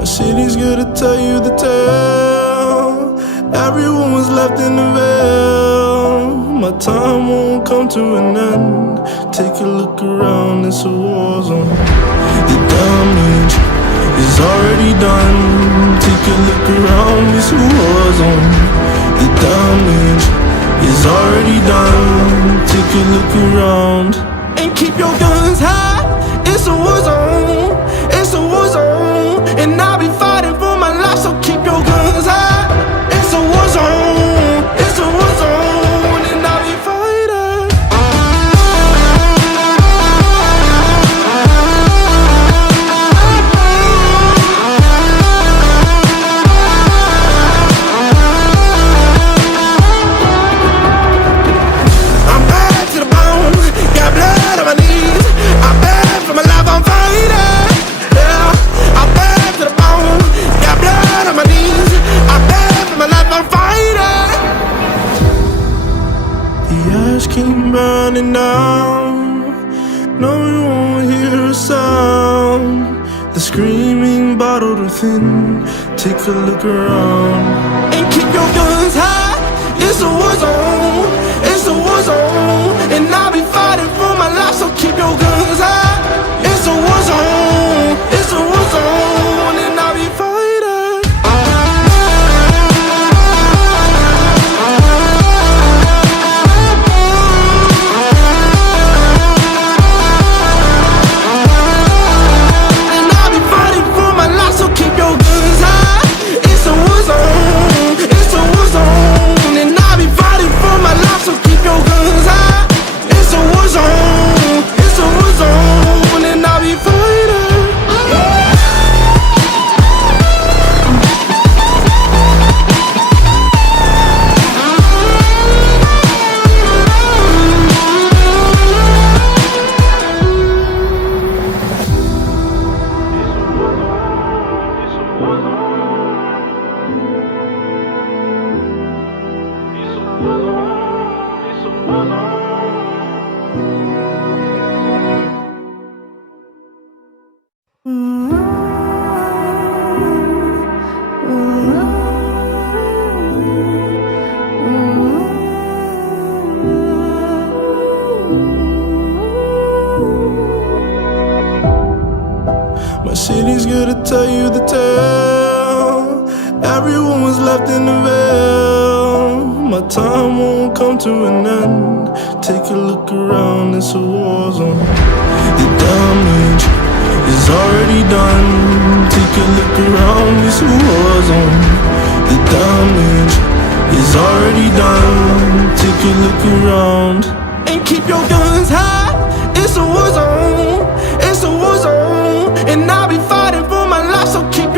My city's gonna tell you the tale. Everyone was left in the veil. My time won't come to an end. Take a look around, it's a war zone. The damage is already done. Take a look around, it's a war zone. The damage is already done. Take a look around and keep your guns high. It's a war zone. It's a war zone, and I'll be fighting for my life. So keep your guns high. It's a war zone. It's a war zone, and I'll be fighting. I'm bad to the bone, got blood on my knees. I'm bad for my life, I'm fighting. Yeah, I'm bad to the bone, got blood on my knees. I'm bad for my life, I'm fighting. The ash keep burning down. No, you won't hear a sound. The screaming bottled within. Take a look around and keep your guns high. It's a war zone. It's a war zone, and I'll be fighting for my life. So keep your guns high. It's a war zone. It's a war zone, and I'll be fighting. And I'll be fighting for my life. So keep your guns high. It's a war zone. It's a war zone, and I'll be fighting for my life. So keep your guns high. It's a war zone. It's a war zone, and I'll be fighting. My city's gonna tell you the tale. Everyone was left in the veil. My time won't come to an end. Take a look around, it's a war zone. The damage is already done. Take a look around, it's a war zone. The damage is already done. Take a look around and keep your guns high. It's a war zone. It's a war zone, and I'll be fighting for my life. So keep